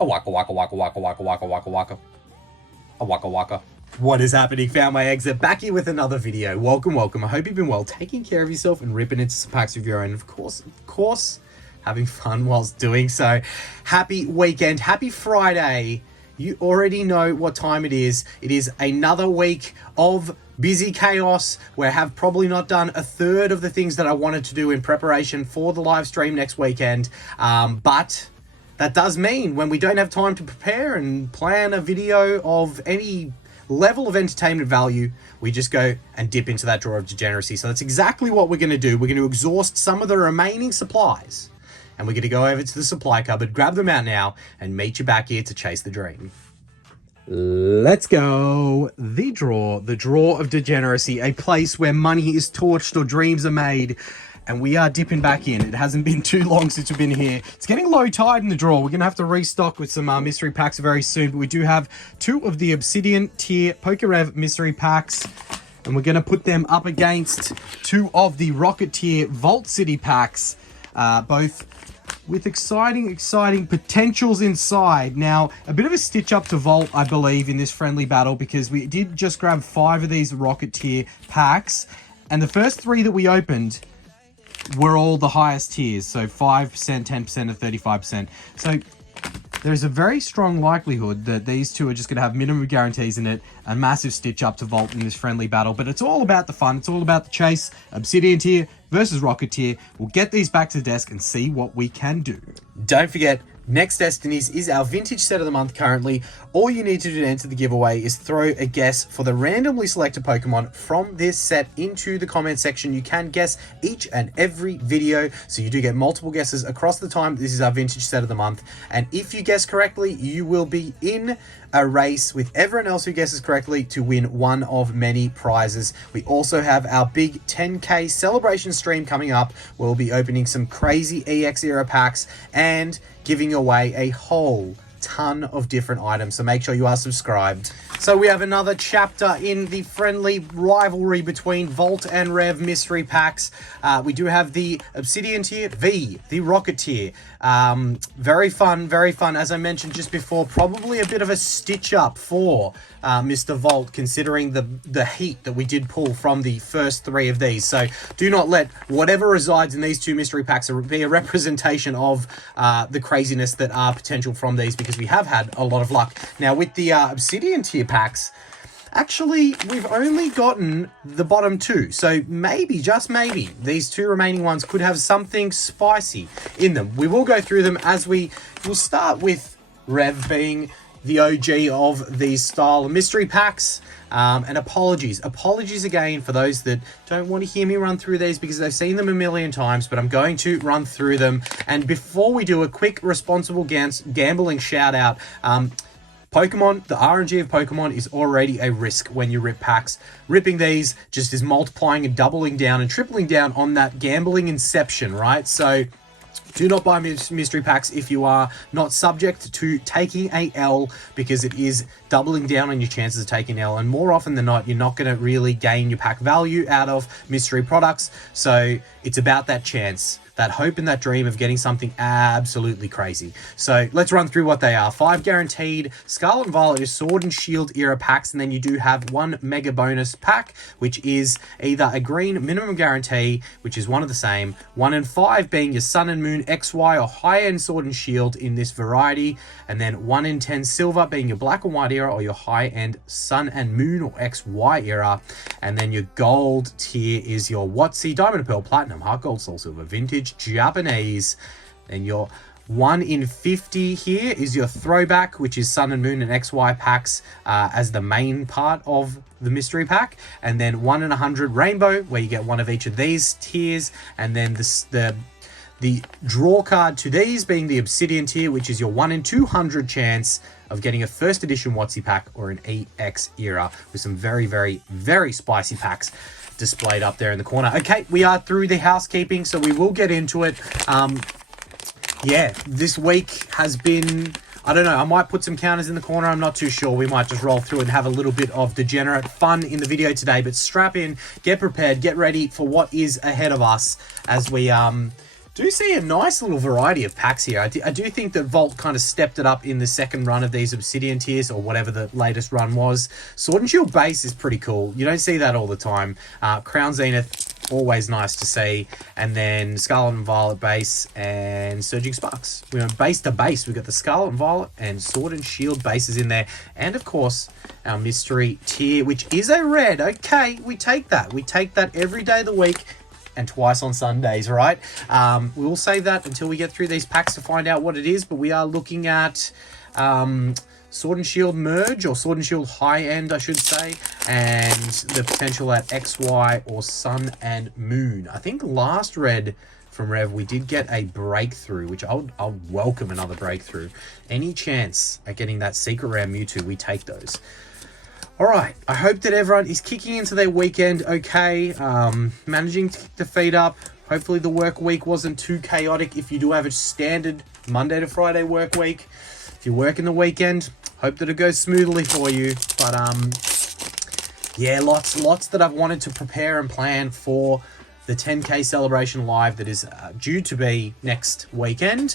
A waka waka waka waka waka waka waka waka. A waka waka. What is happening? Found my exit. Back here with another video. Welcome, welcome. I hope you've been well, taking care of yourself and ripping into some packs of your own. Of course, having fun whilst doing so. Happy weekend. Happy Friday. You already know what time it is. It is another week of busy chaos where I have probably not done a third of the things that I wanted to do in preparation for the live stream next weekend. But that does mean when we don't have time to prepare and plan a video of any level of entertainment value, we just go and dip into that drawer of degeneracy. So that's exactly what we're going to do. We're going to exhaust some of the remaining supplies, and we're going to go over to the supply cupboard, grab them out now, and meet you back here to chase the dream. Let's go. The drawer of degeneracy, a place where money is torched or dreams are made. And we are dipping back in. It hasn't been too long since we've been here. It's getting low tide in the drawer. We're going to have to restock with some mystery packs very soon. But we do have two of the Obsidian tier PokeRev mystery packs. And we're going to put them up against two of the Rocket tier Vault City packs. Both with exciting potentials inside. Now, a bit of a stitch up to Vault, I believe, in this friendly battle. Because we did just grab 5 of these Rocket tier packs. And the first 3 that we opened were all the highest tiers, so 5%, 10%, and 35%. So there's a very strong likelihood that these two are just going to have minimum guarantees in it, a massive stitch up to Vault in this friendly battle. But it's all about the fun. It's all about the chase. Obsidian tier versus Rocket tier. We'll get these back to the desk and see what we can do. Don't forget, Next Destinies is our vintage set of the month currently. All you need to do to enter the giveaway is throw a guess for the randomly selected Pokemon from this set into the comment section. You can guess each and every video, so you do get multiple guesses across the time. This is our vintage set of the month. And if you guess correctly, you will be in a race with everyone else who guesses correctly to win one of many prizes. We also have our big 10K celebration stream coming up. We'll be opening some crazy EX era packs and giving away a whole ton of different items, so make sure you are subscribed. So we have another chapter in the friendly rivalry between Vault and Rev mystery packs. We do have the Obsidian tier v the Rocket tier. Very fun, as I mentioned just before. Probably a bit of a stitch up for Mr. Vault, considering the heat that we did pull from the first 3 of these. So do not let whatever resides in these 2 mystery packs be a representation of the craziness that are potential from these, because we have had a lot of luck. Now with the Obsidian tier packs, actually we've only gotten the bottom 2, so maybe, just maybe, these 2 remaining ones could have something spicy in them. We will go through them as we'll start with Rev being the OG of these style of mystery packs. And apologies again for those that don't want to hear me run through these, because they've seen them a million times, but I'm going to run through them. And before we do, a quick responsible gambling shout out. Pokemon, the RNG of Pokemon is already a risk when you rip packs. Ripping these just is multiplying and doubling down and tripling down on that gambling inception, right? So do not buy mystery packs if you are not subject to taking a L, because it is doubling down on your chances of taking L. And more often than not, you're not going to really gain your pack value out of mystery products. So it's about that chance, that hope and that dream of getting something absolutely crazy. So let's run through what they are. 5 guaranteed Scarlet and Violet is Sword and Shield era packs, and then you do have 1 mega bonus pack, which is either a green minimum guarantee, which is one of the same, 1 and 5 being your Sun and Moon XY or high-end Sword and Shield in this variety, and then 1 in 10 silver being your black and white era or your high-end Sun and Moon or XY era, and then your gold tier is your WotC, Diamond and Pearl, Platinum, Heart Gold, Soul Silver, Vintage, Japanese. Then your 1 in 50 here is your throwback, which is Sun and Moon and XY packs as the main part of the mystery pack. And then 1 in 100 rainbow, where you get 1 of each of these tiers. And then the draw card to these being the Obsidian tier, which is your 1 in 200 chance of getting a first edition WotC pack or an EX era, with some very spicy packs displayed up there in the corner. Okay, we are through the housekeeping, so we will get into it. Yeah, this week has been, I don't know, I might put some counters in the corner, I'm not too sure. We might just roll through and have a little bit of degenerate fun in the video today, but strap in, get prepared, get ready for what is ahead of us as we do see a nice little variety of packs here. I do think that Vault kind of stepped it up in the second run of these Obsidian tiers, or whatever the latest run was. Sword and Shield base is pretty cool. You don't see that all the time. Crown Zenith, always nice to see. And then Scarlet and Violet base and Surging Sparks. We went base to base. We got the Scarlet and Violet and Sword and Shield bases in there. And of course, our mystery tier, which is a red. Okay, we take that. We take that every day of the week. And twice on Sundays, right? We will save that until we get through these packs to find out what it is, but we are looking at Sword and Shield merge, or Sword and Shield high end, I should say, and the potential at XY or Sun and Moon. I think last red from Rev, we did get a breakthrough, which I'll welcome another breakthrough. Any chance at getting that secret rare Mewtwo, we take those. All right, I hope that everyone is kicking into their weekend okay, managing to keep the feet up. Hopefully the work week wasn't too chaotic if you do have a standard Monday to Friday work week. If you work in the weekend, hope that it goes smoothly for you. But yeah, lots that I've wanted to prepare and plan for the 10K celebration live that is due to be next weekend.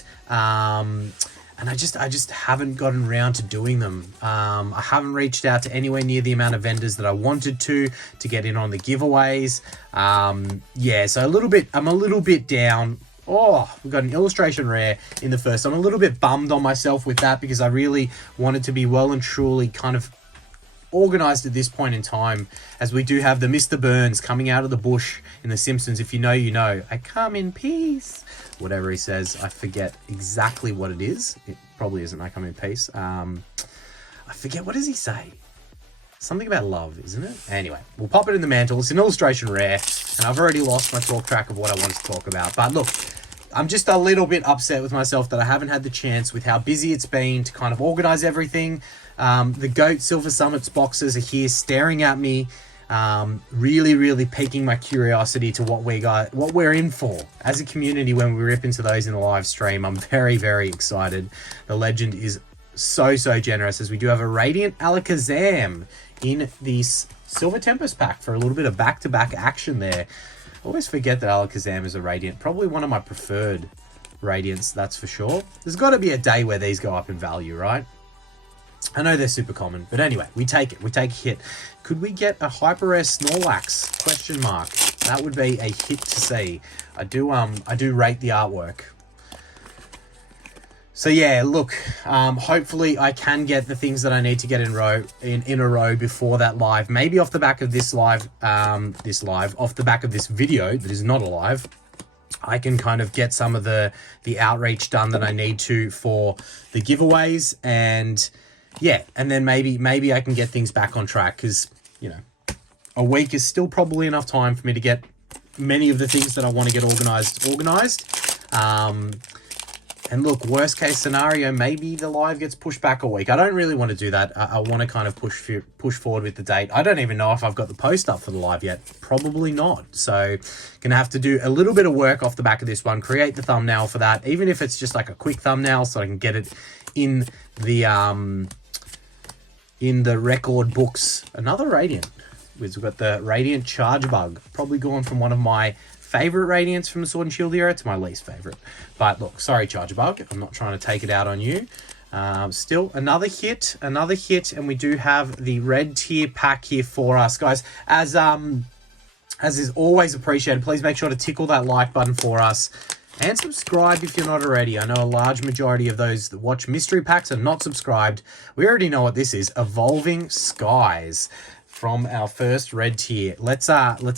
And I just haven't gotten around to doing them. I haven't reached out to anywhere near the amount of vendors that I wanted to get in on the giveaways. Yeah, so I'm a little bit down. Oh, we've got an illustration rare in the first. I'm a little bit bummed on myself with that because I really wanted to be well and truly kind of organized at this point in time, as we do have the Mr. Burns coming out of the bush in The Simpsons. If you know, you know. I come in peace. Whatever he says, I forget exactly what it is. It probably isn't I come in peace. I forget, what does he say? Something about love, isn't it? Anyway, we'll pop it in the mantle. It's an illustration rare, and I've already lost my talk track of what I wanted to talk about. But look, I'm just a little bit upset with myself that I haven't had the chance, with how busy it's been, to kind of organize everything. The GOAT Silver Summits boxes are here staring at me, really piquing my curiosity to what we're in for as a community when we rip into those in the live stream. I'm very excited. The legend is so generous, as we do have a Radiant Alakazam in this Silver Tempest pack for a little bit of back-to-back action there. I always forget that Alakazam is a Radiant. Probably one of my preferred Radiants, that's for sure. There's got to be a day where these go up in value, right? I know they're super common, but anyway, we take it. We take a hit. Could we get a hyper rare Snorlax? Question mark. That would be a hit to see. I do rate the artwork. So yeah, look, hopefully I can get the things that I need to get in a row before that live. Maybe off the back of this live, off the back of this video that is not a live, I can kind of get some of the outreach done that I need to for the giveaways, and yeah, and then maybe I can get things back on track, because, you know, a week is still probably enough time for me to get many of the things that I want to get organized. And look, worst case scenario, maybe the live gets pushed back a week. I don't really want to do that. I want to kind of push forward with the date. I don't even know if I've got the post up for the live yet. Probably not. So gonna have to do a little bit of work off the back of this one, create the thumbnail for that, even if it's just like a quick thumbnail so I can get it in the record books. Another Radiant. We've got the Radiant Charge Bug. Probably gone from one of my favorite Radiants from the Sword and Shield era to my least favorite. But look, sorry, Charge Bug. I'm not trying to take it out on you. Still another hit, and we do have the red tier pack here for us, guys. As is always appreciated, please make sure to tickle that like button for us. And subscribe if you're not already. I know a large majority of those that watch mystery packs are not subscribed. We already know what this is. Evolving Skies from our first red tier. Let's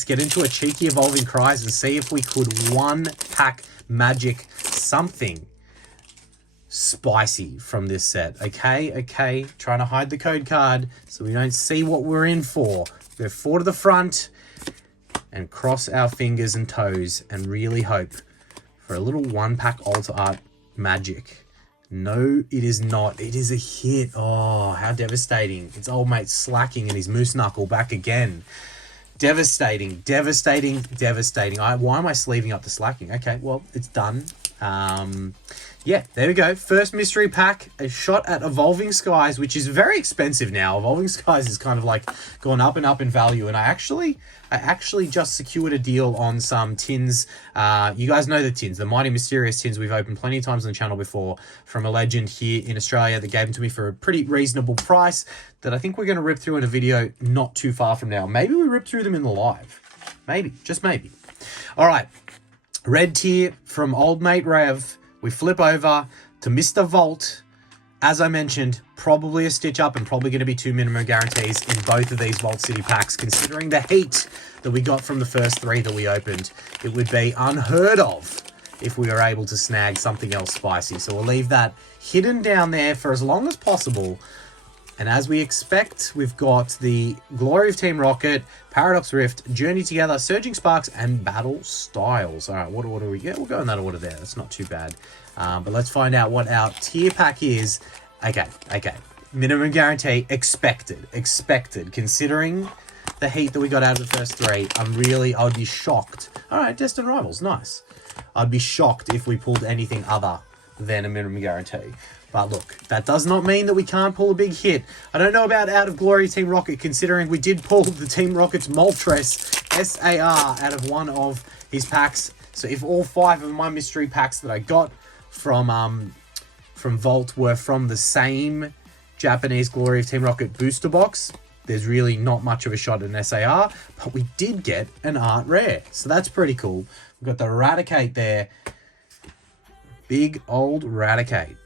get into a cheeky Evolving Cries and see if we could one pack magic something spicy from this set. Okay. Trying to hide the code card so we don't see what we're in for. Go 4 to the front and cross our fingers and toes and really hope for a little one pack Alter Art magic. No, it is not. It is a hit. Oh, how devastating. It's old mate Slacking and his Moose Knuckle back again. Devastating. Why am I sleeving up the Slacking? Okay, well, it's done. Yeah, there we go. First mystery pack, a shot at Evolving Skies, which is very expensive now. Evolving Skies is kind of like gone up and up in value, and I actually just secured a deal on some tins. You guys know the tins, the Mighty Mysterious tins we've opened plenty of times on the channel before, from a legend here in Australia that gave them to me for a pretty reasonable price that I think we're going to rip through in a video not too far from now. Maybe we rip through them in the live. Maybe, just maybe. All right, red tier from old mate Rev. We flip over to Mr. Vault. As I mentioned, probably a stitch up and probably going to be 2 minimum guarantees in both of these Vault City packs. Considering the heat that we got from the first 3 that we opened, it would be unheard of if we were able to snag something else spicy. So we'll leave that hidden down there for as long as possible. And as we expect, we've got the Glory of Team Rocket, Paradox Rift, Journey Together, Surging Sparks, and Battle Styles. All right, what order we get? We'll go in that order there. That's not too bad. But let's find out what our tier pack is. Okay. Minimum guarantee, expected. Considering the heat that we got out of the first 3, I would be shocked. All right, Destined Rivals, nice. I'd be shocked if we pulled anything other than a minimum guarantee. But look, that does not mean that we can't pull a big hit. I don't know about out of Glory Team Rocket, considering we did pull the Team Rocket's Moltres SAR out of one of his packs. So if all 5 of my mystery packs that I got from Vault were from the same Japanese Glory of Team Rocket booster box, there's really not much of a shot at an SAR, but we did get an art rare. So that's pretty cool. We've got the Raticate there. Big old Raticate.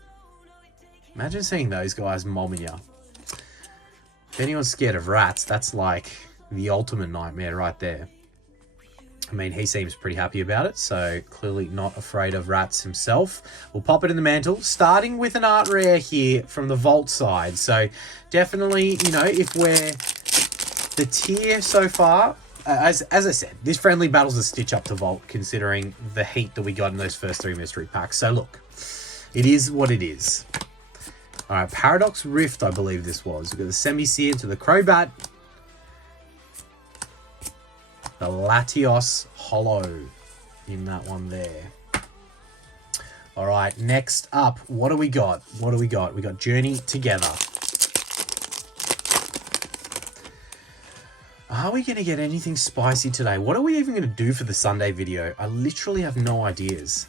Imagine seeing those guys mobbing you. If anyone's scared of rats, that's like the ultimate nightmare right there. I mean, he seems pretty happy about it, so clearly not afraid of rats himself. We'll pop it in the mantle, starting with an art rare here from the Vault side. So definitely, you know, if we're the tier so far, as I said, this friendly battle's a stitch up to Vault, considering the heat that we got in those first 3 mystery packs. So look, it is what it is. All right, Paradox Rift, I believe this was. We've got the Semi-Seer to the Crobat. The Latios Hollow in that one there. All right, next up, what do we got? We got Journey Together. Are we going to get anything spicy today? What are we even going to do for the Sunday video? I literally have no ideas.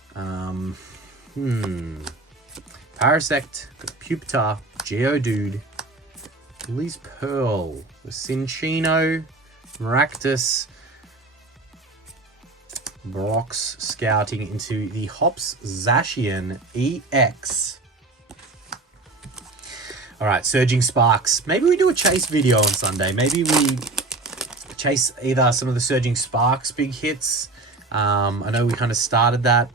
Parasect, Pupitar, Geodude, Liz Pearl, the Cinccino, Maractus, Brox scouting into the Hops Zacian EX. All right, Surging Sparks. Maybe we do a chase video on Sunday. Maybe we chase either some of the Surging Sparks big hits. I know we kind of started that.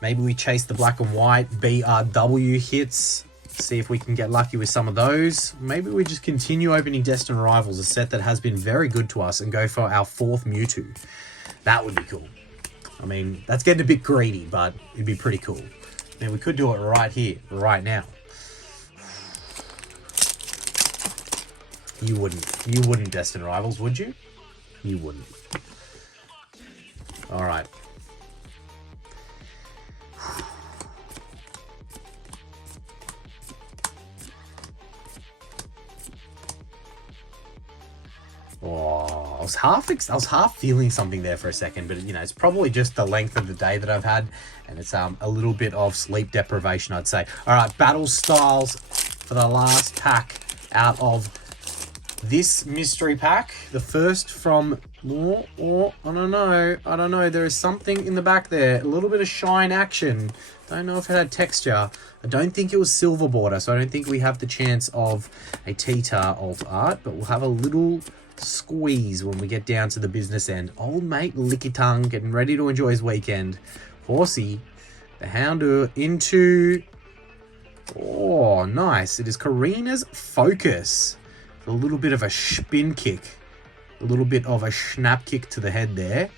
Maybe we chase the black and white BRW hits, see if we can get lucky with some of those. Maybe we just continue opening Destined Rivals, a set that has been very good to us, and go for our 4th Mewtwo. That would be cool. I mean, that's getting a bit greedy, but it'd be pretty cool. I mean, we could do it right here, right now. You wouldn't Destined Rivals, would you? You wouldn't. All right. Oh, I was half feeling something there for a second, but you know, it's probably just the length of the day that I've had, and it's a little bit of sleep deprivation, I'd say. All right, Battle Styles for the last pack out of this mystery pack. The first from I don't know. There is something in the back there, a little bit of shine action. Don't know if it had texture. I don't think it was silver border, so I don't think we have the chance of a T-Tar alt art, but we'll have a little squeeze when we get down to the business end. Old mate Lickitung getting ready to enjoy his weekend. Horsey, the Houndour into... Oh, nice. It is Karina's Focus. A little bit of a spin kick. A little bit of a snap kick to the head there.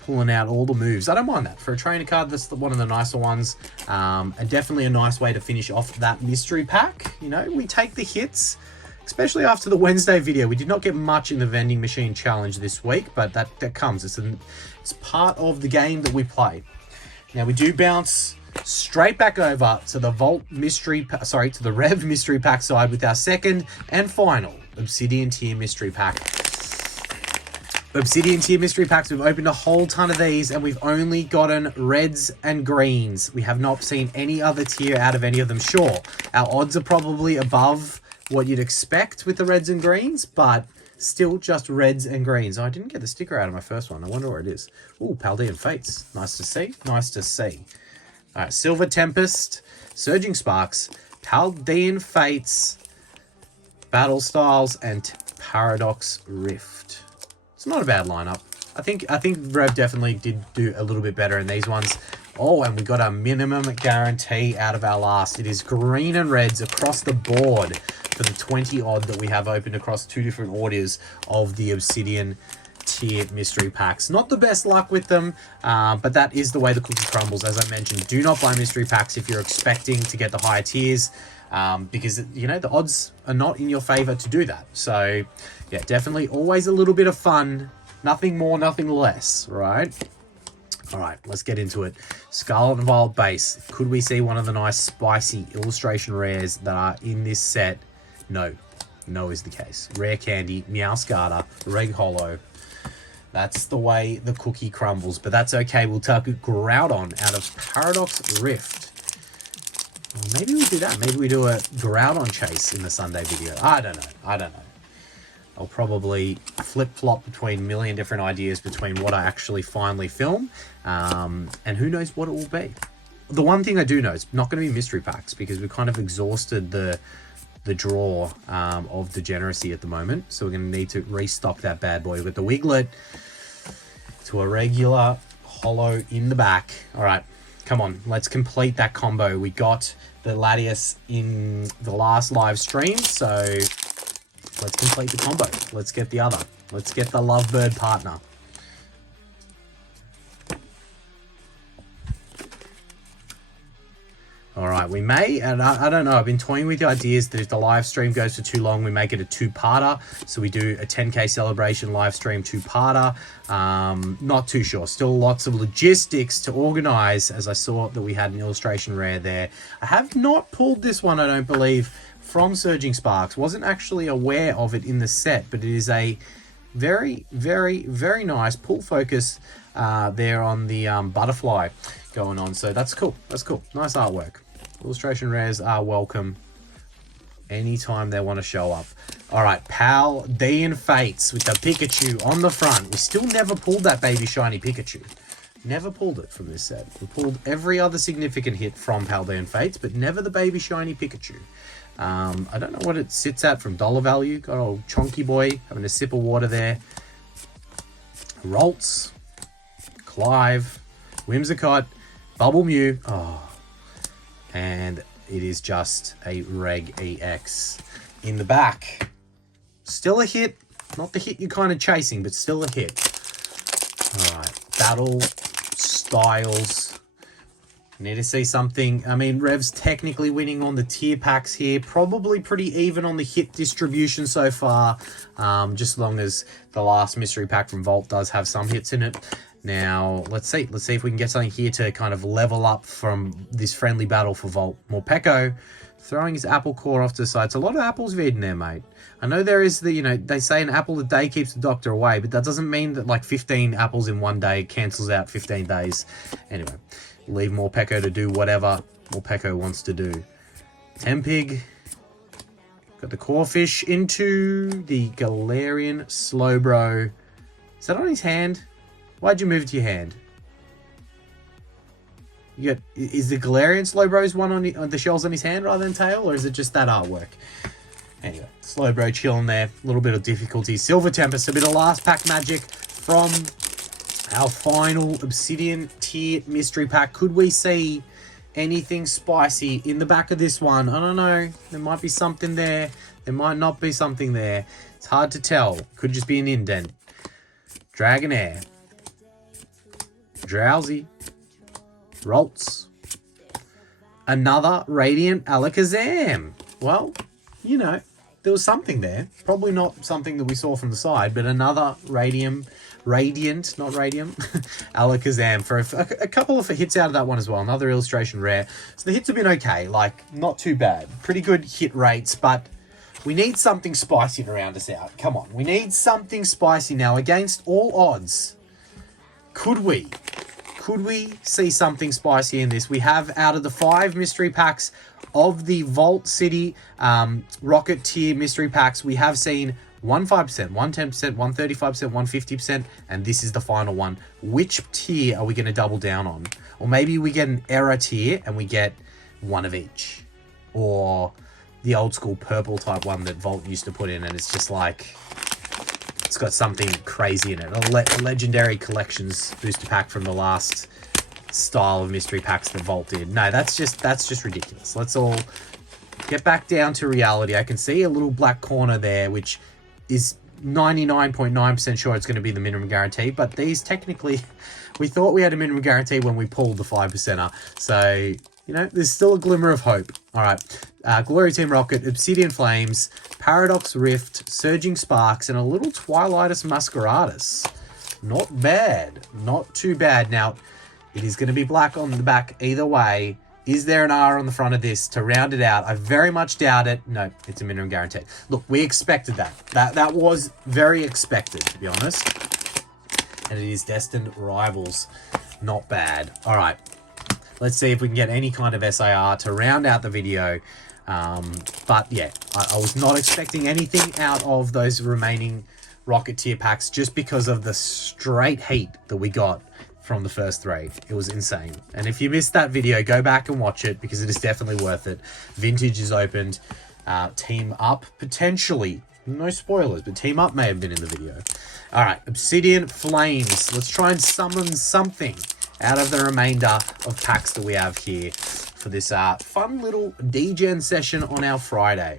Pulling out all the moves. I don't mind that. For a trainer card, that's one of the nicer ones. And definitely a nice way to finish off that mystery pack. You know, we take the hits, especially after the Wednesday video. We did not get much in the vending machine challenge this week, but that comes. It's part of the game that we play. Now we do bounce straight back over to the Vault Mystery, to the Rev Mystery Pack side with our second and final Obsidian Tier Mystery Pack. Obsidian Tier Mystery Packs, we've opened a whole ton of these and we've only gotten reds and greens. We have not seen any other tier out of any of them. Sure, our odds are probably above what you'd expect with the reds and greens, but still just reds and greens. Oh, I didn't get the sticker out of my first one. I wonder where it is. Ooh, Paldean Fates. Nice to see. Nice to see. All right, Silver Tempest, Surging Sparks, Paldean Fates, Battle Styles, and Paradox Rift. It's not a bad lineup. I think Rev definitely did do a little bit better in these ones. Oh, and we got a minimum guarantee out of our last. It is green and reds across the board for the 20 odd that we have opened across 2 different orders of the Obsidian Tier Mystery Packs. Not the best luck with them, but that is the way the cookie crumbles. As I mentioned, do not buy mystery packs if you're expecting to get the higher tiers, because, you know, the odds are not in your favor to do that. So, yeah, definitely always a little bit of fun. Nothing more, nothing less, right? All right, let's get into it. Scarlet and Violet base. Could we see one of the nice spicy illustration rares that are in this set? No. No is the case. Rare Candy, Meowscarter, Reg Hollow. That's the way the cookie crumbles, but that's okay. We'll take a Groudon out of Paradox Rift. Well, maybe we do that. Maybe we do a Groudon chase in the Sunday video. I don't know. I'll probably flip-flop between a million different ideas between what I actually finally film, and who knows what it will be. The one thing I do know is not going to be mystery packs, because we've kind of exhausted the draw of degeneracy at the moment, so we're going to need to restock that bad boy with the Wiglet to a regular holo in the back. All right, come on, let's complete that combo. We got the Latias in the last live stream, so let's complete the combo. Let's get the other. Let's get the Lovebird partner. All right, we may, and I don't know, I've been toying with the ideas that if the live stream goes for too long, we make it a 2-parter. So we do a 10K celebration live stream 2-parter. Not too sure. Still lots of logistics to organize, as I saw that we had an illustration rare there. I have not pulled this one, I don't believe, from Surging Sparks. Wasn't actually aware of it in the set, but it is a very, very, very nice pull focus there on the butterfly going on. So that's cool. That's cool. Nice artwork. Illustration rares are welcome anytime they want to show up. All right, Paldean Fates with the Pikachu on the front. We still never pulled that baby shiny Pikachu. Never pulled it from this set. We pulled every other significant hit from Paldean Fates, but never the baby shiny Pikachu. I don't know what it sits at from dollar value. Got old Chonky Boy having a sip of water there. Ralts, Clive, Whimsicott, Bubble Mew. Oh, and it is just a Reg EX in the back. Still a hit. Not the hit you're kind of chasing, but still a hit. All right, Battle Styles. Need to see something. I mean, Rev's technically winning on the tier packs here. Probably pretty even on the hit distribution so far. Just as long as the last mystery pack from Vault does have some hits in it. Now, let's see. Let's see if we can get something here to kind of level up from this friendly battle for Vault. Morpeko throwing his apple core off to the side. It's a lot of apples eaten there, mate. I know there is the, you know, they say an apple a day keeps the doctor away, but that doesn't mean that like 15 apples in one day cancels out 15 days. Anyway, leave Morpeko to do whatever Morpeko wants to do. Tempig. Got the Corphish into the Galarian Slowbro. Is that on his hand? Why'd you move it to your hand? You got, is the Galarian Slowbro's one on the shells on his hand rather than tail, or is it just that artwork? Anyway, Slowbro chilling there. A little bit of difficulty. Silver Tempest, a bit of last pack magic from our final Obsidian tier mystery pack. Could we see anything spicy in the back of this one? I don't know. There might be something there. There might not be something there. It's hard to tell. Could just be an indent. Dragonair. Drowsy. Ralts. Another Radiant Alakazam. Well, you know, there was something there. Probably not something that we saw from the side, but another Radiant Radiant, not Radium, Alakazam for a couple of hits out of that one as well. Another illustration rare. So the hits have been okay, like not too bad. Pretty good hit rates, but we need something spicy to round us out. Come on, we need something spicy now against all odds. Could we see something spicy in this? We have, out of the 5 mystery packs of the Vault City Rocket tier mystery packs, we have seen 1 5%, 1 10%, 1 35%, 1 50%, and this is the final one. Which tier are we going to double down on? Or maybe we get an error tier and we get one of each. Or the old school purple type one that Vault used to put in, and it's just like, it's got something crazy in it. A legendary collections booster pack from the last style of mystery packs that Vault did. No, that's just ridiculous. Let's all get back down to reality. I can see a little black corner there, which is 99.9% sure it's going to be the minimum guarantee, but these technically, we thought we had a minimum guarantee when we pulled the 5%er. So, you know, there's still a glimmer of hope. All right. Glory Team Rocket, Obsidian Flames, Paradox Rift, Surging Sparks, and a little Twilightus Masqueradus. Not bad. Not too bad. Now, it is going to be black on the back either way. Is there an R on the front of this to round it out? I very much doubt it. No, it's a minimum guarantee. Look, we expected that. That was very expected, to be honest. And it is Destined Rivals. Not bad. All right. Let's see if we can get any kind of SIR to round out the video. But yeah, I was not expecting anything out of those remaining Rocket tier packs just because of the straight heat that we got from the first 3. It was insane. And if you missed that video, go back and watch it because it is definitely worth it. Vintage is opened. Team Up, potentially. No spoilers, but Team Up may have been in the video. All right, Obsidian Flames. Let's try and summon something out of the remainder of packs that we have here for this fun little degen session on our Friday.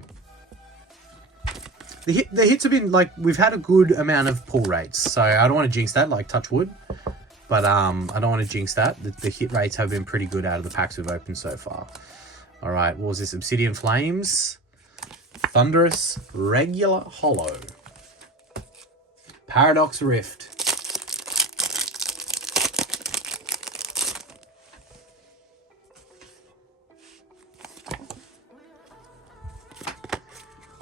The hits have been, like, we've had a good amount of pull rates, so I don't want to jinx that, like touch wood. But I don't want to jinx that. The hit rates have been pretty good out of the packs we've opened so far. All right, what was this? Obsidian Flames, Thunderous, Regular Hollow, Paradox Rift,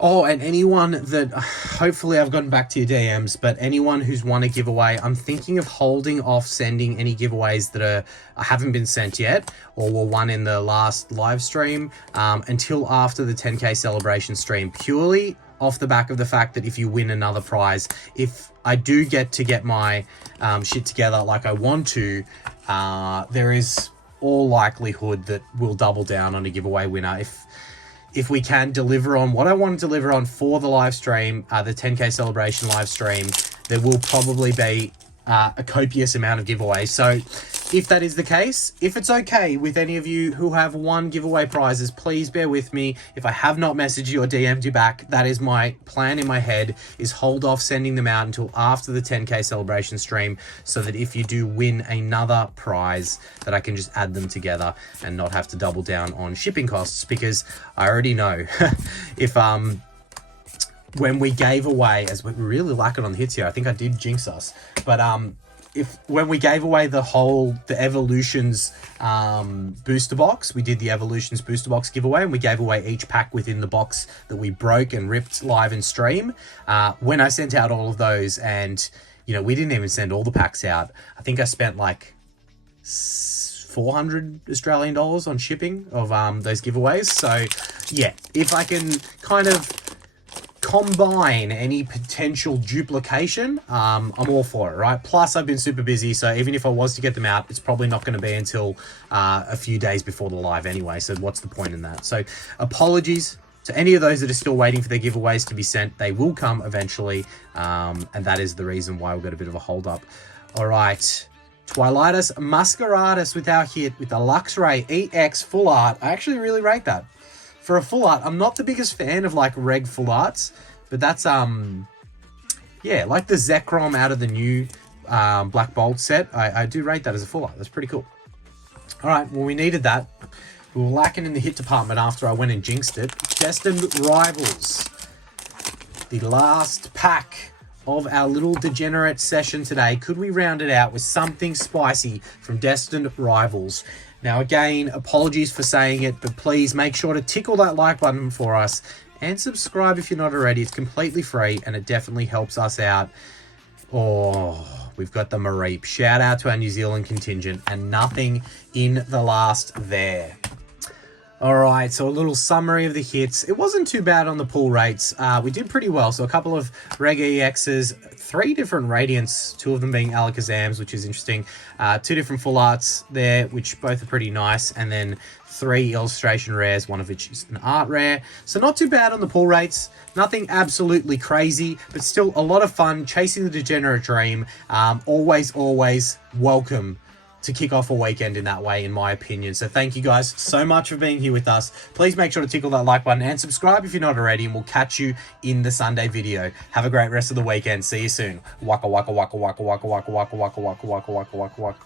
oh, and anyone that, hopefully I've gotten back to your DMs, but anyone who's won a giveaway, I'm thinking of holding off sending any giveaways that haven't been sent yet or were won in the last live stream until after the 10K celebration stream, purely off the back of the fact that if you win another prize, if I do get my shit together like I want to, there is all likelihood that we'll double down on a giveaway winner. If we can deliver on what I want to deliver on for the live stream, the 10K celebration live stream, there will probably be a copious amount of giveaways. So if that is the case, if it's okay with any of you who have won giveaway prizes, please bear with me. If I have not messaged you or DM'd you back, that is my plan in my head, is hold off sending them out until after the 10K celebration stream, so that if you do win another prize, that I can just add them together and not have to double down on shipping costs, because I already know if when we gave away, as we're really lacking on the hits here, I think I did jinx us, but when we gave away the Evolutions booster box, we did the Evolutions booster box giveaway, and we gave away each pack within the box that we broke and ripped live in stream. When I sent out all of those, and you know, we didn't even send all the packs out, I think I spent like 400 Australian dollars on shipping of those giveaways. So yeah, if I can kind of combine any potential duplication, I'm all for it, right? Plus, I've been super busy, so even if I was to get them out, it's probably not going to be until a few days before the live anyway, so what's the point in that? So apologies to any of those that are still waiting for their giveaways to be sent. They will come eventually, and that is the reason why we've got a bit of a hold up. All right, Twilightus Masqueradus with our hit with the Luxray EX full art. I actually really rate that. For a full art, I'm not the biggest fan of like reg full arts, but that's yeah, like the Zekrom out of the new Black Bolt set. I do rate that as a full art. That's pretty cool. All right, well, we needed that. We were lacking in the hit department after I went and jinxed it. Destined Rivals, the last pack of our little degenerate session today, could we round it out with something spicy from Destined Rivals? Now, again, apologies for saying it, but please make sure to tickle that like button for us and subscribe if you're not already. It's completely free and it definitely helps us out. Oh, we've got the Mareep. Shout out to our New Zealand contingent, and nothing in the last there. All right, so a little summary of the hits. It wasn't too bad on the pull rates. We did pretty well. So a couple of Reg EXs, 3 different Radiants, 2 of them being Alakazams, which is interesting. 2 different Full Arts there, which both are pretty nice. And then 3 Illustration Rares, one of which is an Art Rare. So not too bad on the pull rates. Nothing absolutely crazy, but still a lot of fun chasing the Degenerate Dream. Always welcome to kick off a weekend in that way, in my opinion. So thank you guys so much for being here with us. Please make sure to tickle that like button and subscribe if you're not already, and we'll catch you in the Sunday video. Have a great rest of the weekend. See you soon. Waka waka waka waka waka waka waka waka waka waka waka waka waka waka.